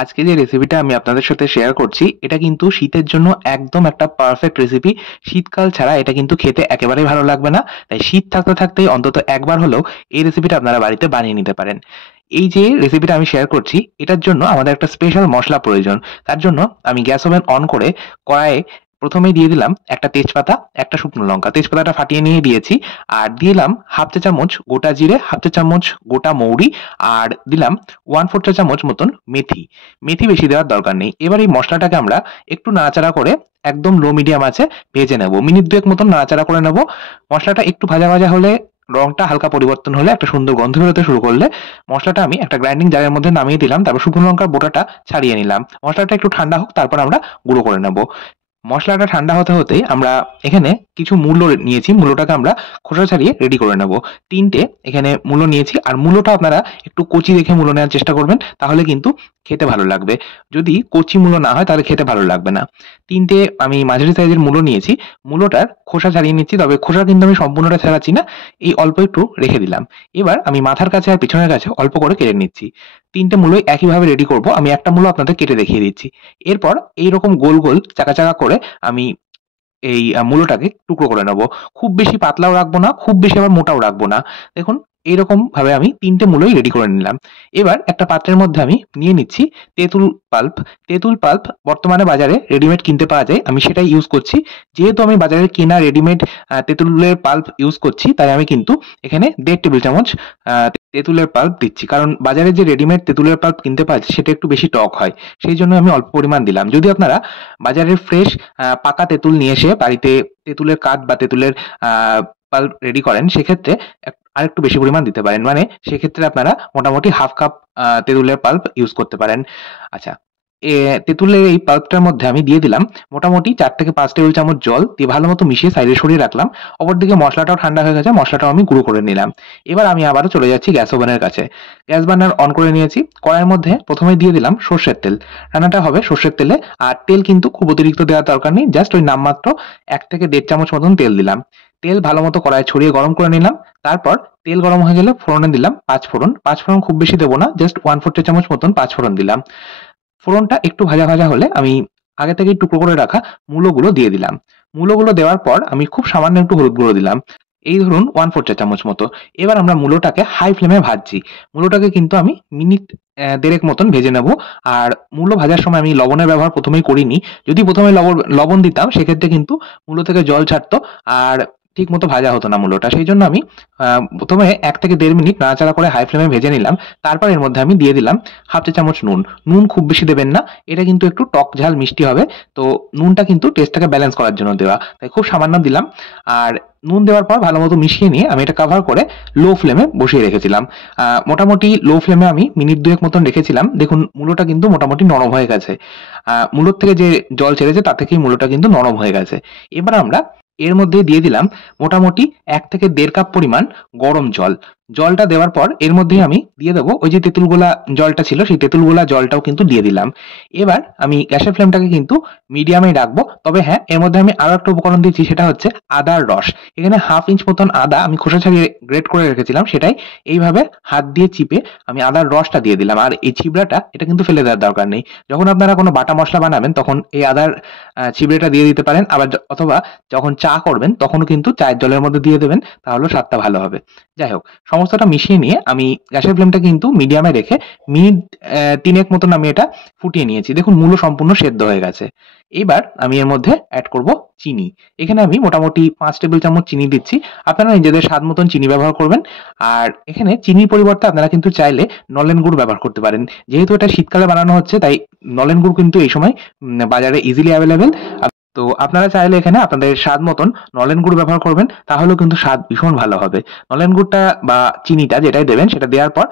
আজকে যে রেসিপিটা আমি আপনাদের সাথে শেয়ার করছি, এটা কিন্তু শীতের জন্য একদম একটা পারফেক্ট রেসিপি। শীতকাল ছাড়া এটা কিন্তু খেতে একেবারেই ভালো লাগবে না। তাই শীত থাকতে থাকতেই অন্তত একবার হলেও এই রেসিপিটা আপনারা বাড়িতে বানিয়ে নিতে পারেন। এই যে রেসিপিটা আমি শেয়ার করছি, এটার জন্য আমাদের একটা স্পেশাল মসলা প্রয়োজন। তার জন্য আমি গ্যাস ওভেন অন করে কড়াইয়ে প্রথমেই দিয়ে দিলাম একটা তেজপাতা, একটা শুকনো লঙ্কা। তেজপাতাটা ফাটিয়ে নিয়ে দিয়েছি। আর দিলাম হাফ চা চামচ গোটা জিরে, হাফ চা চামচ গোটা মৌরি, আর দিলাম 1/4 চা চামচ মতন মেথি। মেথি বেশি দেওয়ার দরকার নেই। এবার এই মসলাটাকে আমরা একটু নাড়াচাড়া করে একদম লো মিডিয়াম আঁচে ভেজে নেব। মিনিট ২ এক মতন নাড়াচাড়া করে নেব। মসলাটা একটু ভাজা, ভাজা হলে, রংটা হালকা পরিবর্তন হলে, একটা সুন্দর গন্ধ বেরোতে শুরু করলে মসলাটা আমি একটা গ্রাইন্ডিং জারের মধ্যে নামিয়ে দিলাম। তারপর শুকনো লঙ্কার বোটাটা ছাড়িয়ে নিলাম। মসলাটা একটু ঠান্ডা হোক, তারপর আমরা গুঁড়ো করে নেব। মসলাটা ঠান্ডা হতে হতেই আমরা এখানে কিছু মূলো নিয়েছি। মূলোটাকে আমরা খোসা ছাড়িয়ে রেডি করে নেব। ৩ টে এখানে মূলো নিয়েছি। আর মূলোটা আপনারা একটু কচি দেখে মূলো নেওয়ার চেষ্টা করবেন, তাহলে কিন্তু খেতে ভালো লাগবে। যদি কচি মূলো না হয় তাহলে খেতে ভালো লাগবে না। ৩ টে আমি মাঝারি সাইজের মূলো নিয়েছি। মূলোটার খোসা ছাড়িয়ে নিচ্ছি, তবে খোসা কিন্তু আমি সম্পূর্ণটা ছাড়াচ্ছি না। এই অল্প একটু রেখে দিলাম। এবার আমি মাথার কাছে আর পিছনের কাছে অল্প করে কেটে নিচ্ছি। ৩ টে মূলোই একইভাবে রেডি করব। আমি একটা মূলো আপনাদের কেটে দেখিয়ে দিচ্ছি। এরপর এইরকম গোল, গোল চাকা, চাকা করে আমি এই মূলোটাকে টুকরো করে নেব। খুব বেশি পাতলাও রাখবো না, খুব বেশি আবার মোটাও রাখবো না। দেখুন, এইরকম ভাবে আমি ৩ টে মূলোই রেডি করে নিলাম। এবার একটা পাত্রের মধ্যে আমি নিয়ে নিচ্ছি তেঁতুল পাল্প। তেঁতুল পাল্প বর্তমানে বাজারে রেডিমেড কিনতে পাওয়া যায়। আমি সেটাই ইউজ করছি। যেহেতু আমি বাজারে কেনা রেডিমেড তেঁতুলের পাল্প ইউজ করছি, তাই আমি কিন্তু এখানে ১.৫ টেবিল চামচ আ তেঁতুলের পাল্প দিচ্ছি। কারণ বাজারে যে রেডিমেড তেঁতুলের পাল্প কিনতে পাওয়া যায় সেটা একটু বেশি টক হয়। সেইজন্য আমি অল্প পরিমাণ দিলাম। যদি আপনারা বাজারের ফ্রেশ পাকা তেঁতুল নিয়ে এসে বাড়িতে তেঁতুলের কাঠ বা তেঁতুলের আ পাল্প রেডি করেন, সেক্ষেত্রে আরেকটু বেশি পরিমাণ দিতে পারেন। মানে সেক্ষেত্রে আপনারা মোটামুটি হাফ কাপ তেঁতুলের পাল্প ইউজ করতে পারেন। আচ্ছা, তেঁতুলের এই পাল্পটার মধ্যে আমি দিয়ে দিলাম মোটামুটি ৪ থেকে ৫ টেবিল চামচ জল। দিয়ে ভালোমতো মিশিয়ে সাইডে সরিয়ে রাখলাম। অপরদিকে মসলাটাও ঠান্ডা হয়ে গেছে। মসলাটাও আমি গুঁড়ো করে নিলাম। এবার আমি আবারও চলে যাচ্ছি গ্যাস ওভেনের কাছে। গ্যাস বার্নার অন করে নিয়েছি। কড়াইয়ের মধ্যে প্রথমে দিয়ে দিলাম সর্ষের তেল। রান্নাটা হবে সর্ষের তেলে। আর তেল কিন্তু খুব অতিরিক্ত দেওয়ার দরকার নেই। জাস্ট ওই নামমাত্র ১ থেকে ১.৫ চামচ মতন তেল দিলাম। তেল ভালোমতো কড়াইয়ে ছড়িয়ে গরম করে নিলাম। তারপর তেল গরম হয়ে গেলে ফোড়নে দিলাম ৫ ফোড়ন। ৫ ফোড়ন খুব বেশি দেব না। জাস্ট 1/4 চা চামচ মতন ৫ ফোড়ন দিলাম। ফোড়নটা একটু ভাজা, ভাজা হলে আমি আগে থেকেই টুকরো করে রাখা মূলোগুলো দিয়ে দিলাম। মূলোগুলো দেওয়ার পর আমি খুব সামান্য একটু হলুদ গুঁড়ো দিলাম। এই ধরুন 1/4 চা চামচ মতো। এবার আমরা মূলোটাকে হাই ফ্লেমে ভাজছি। মূলোটাকে কিন্তু আমি মিনিট ১.৫ মতন ভেজে নেব। আর মূলো ভাজার সময় আমি লবণের ব্যবহার প্রথমেই করিনি। যদি প্রথমে লবণ দিতাম, সেক্ষেত্রে কিন্তু মূলো থেকে জল ছাড়তো আর ঠিকমতো ভাজা হতো না মূলোটা। সেইজন্য আমি প্রথমে ১ থেকে ১.৫ মিনিট নাড়াচাড়া করে হাই ফ্লেমে ভেজে নিলাম। তারপর এর মধ্যে আমি দিয়ে দিলাম হাফ চা চামচ নুন। নুন খুব বেশি দেবেন না। এটা কিন্তু একটু টক ঝাল মিষ্টি হবে। তো নুনটা কিন্তু টেস্টটাকে ব্যালেন্স করার জন্য দেওয়া। তাই খুব সামান্য দিলাম। আর নুন দেওয়ার পর ভালোমতো মিশিয়ে নিয়ে আমি এটা কভার করে লো ফ্লেমে বসিয়ে রেখেছিলাম। মোটামুটি লো ফ্লেমে আমি মিনিট ২ এক মতন রেখেছিলাম। দেখুন, মূলোটা কিন্তু মোটামুটি নরম হয়ে গেছে। মূলোর থেকে যে জল ছেড়েছে তা থেকেই মূলোটা কিন্তু নরম হয়ে গেছে। এবার আমরা এর মধ্যে দিয়ে দিলাম মোটামুটি ১ থেকে ১.৫ কাপ পরিমাণ গরম জল। জলটা দেওয়ার পর এর মধ্যেই আমি দিয়ে দেবো ওই যে তেঁতুল গোলা জলটা ছিল, সেই তেঁতুল গোলা জলটাও কিন্তু দিয়ে দিলাম। এবার আমি গ্যাসের ফ্লেমটাকে কিন্তু মিডিয়ামেই রাখবো। তবে হ্যাঁ, এর মধ্যে আমি আরো একটা উপকরণ দিচ্ছি, সেটা হচ্ছে আদার রস। এখানে 1/2 ইঞ্চ মতন আদা আমি খোসা ছাড়িয়ে গ্রেট করে রেখেছিলাম, সেটাই এইভাবে হাত দিয়ে চিপে আমি আদার রসটা দিয়ে দিলাম। আর এই ছিবড়াটা এটা কিন্তু ফেলে দেওয়ার দরকার নেই। যখন আপনারা কোনো বাটা মসলা বানাবেন তখন এই আদার ছিবড়েটা দিয়ে দিতে পারেন। আবার অথবা যখন চা করবেন তখনও কিন্তু চায়ের জলের মধ্যে দিয়ে দেবেন, তাহলেও স্বাদটা ভালো হবে। যাই হোক, সমস্তটা মিশিয়ে নিয়ে আমি গ্যাসের ফ্লেমটা কিন্তু মিডিয়ামে রেখে মিনিট ৩ এক মতন আমি এটা ফুটিয়ে নিয়েছি। দেখুন, মূলো সম্পূর্ণ সেদ্ধ হয়ে গেছে। এবার আমি এর মধ্যে অ্যাড করব চিনি। এখানে আমি মোটামুটি ৫ টেবিল চামচ চিনি দিচ্ছি। আপনারা নিজেদের স্বাদ মতন চিনি ব্যবহার করবেন। আর এখানে চিনির পরিবর্তে আপনারা কিন্তু চাইলে নলেন গুড় ব্যবহার করতে পারেন। যেহেতু এটা শীতকালে বানানো হচ্ছে, তাই নলেন গুড় কিন্তু এই সময় বাজারে ইজিলি অ্যাভেলেবেল। তো আপনারা চাইলে এখানে আপনাদের স্বাদ মতন নলেন গুড় ব্যবহার করবেন, তাহলেও কিন্তু স্বাদ ভীষণ ভালো হবে। নলেন গুড়টা বা চিনিটা যেটাই দেবেন সেটা দেওয়ার পর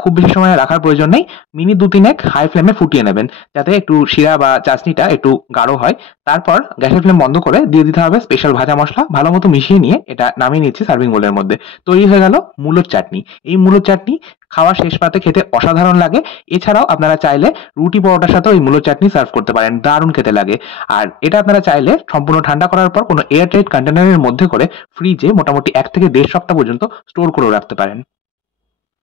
খুব বেশি সময় রাখার প্রয়োজন নেই। মিনিট ২-৩ এক হাই ফ্লেমে ফুটিয়ে নেবেন, যাতে একটু শিরা বা চাশনিটা একটু গাঢ় হয়। তারপর গ্যাসের ফ্লেম বন্ধ করে দিয়ে দিতে হবে স্পেশাল ভাজা মসলা। ভালোমতো মিশিয়ে নিয়ে এটা নামিয়ে নিচ্ছি সার্ভিং বোলের মধ্যে। তৈরি হয়ে গেল মূলোর চাটনি। এই মূলোর চাটনি খাওয়া শেষ পাতে খেতে অসাধারণ লাগে। এছাড়াও আপনারা চাইলে রুটি পরোটার সাথেও এই মূলোর চাটনি সার্ভ করতে পারেন। দারুণ খেতে লাগে। আর এটা আপনারা চাইলে সম্পূর্ণ ঠান্ডা করার পর কোনো এয়ার টাইট কন্টেনারের মধ্যে করে ফ্রিজে মোটামুটি ১ থেকে ১.৫ সপ্তাহ পর্যন্ত স্টোর করেও রাখতে পারেন।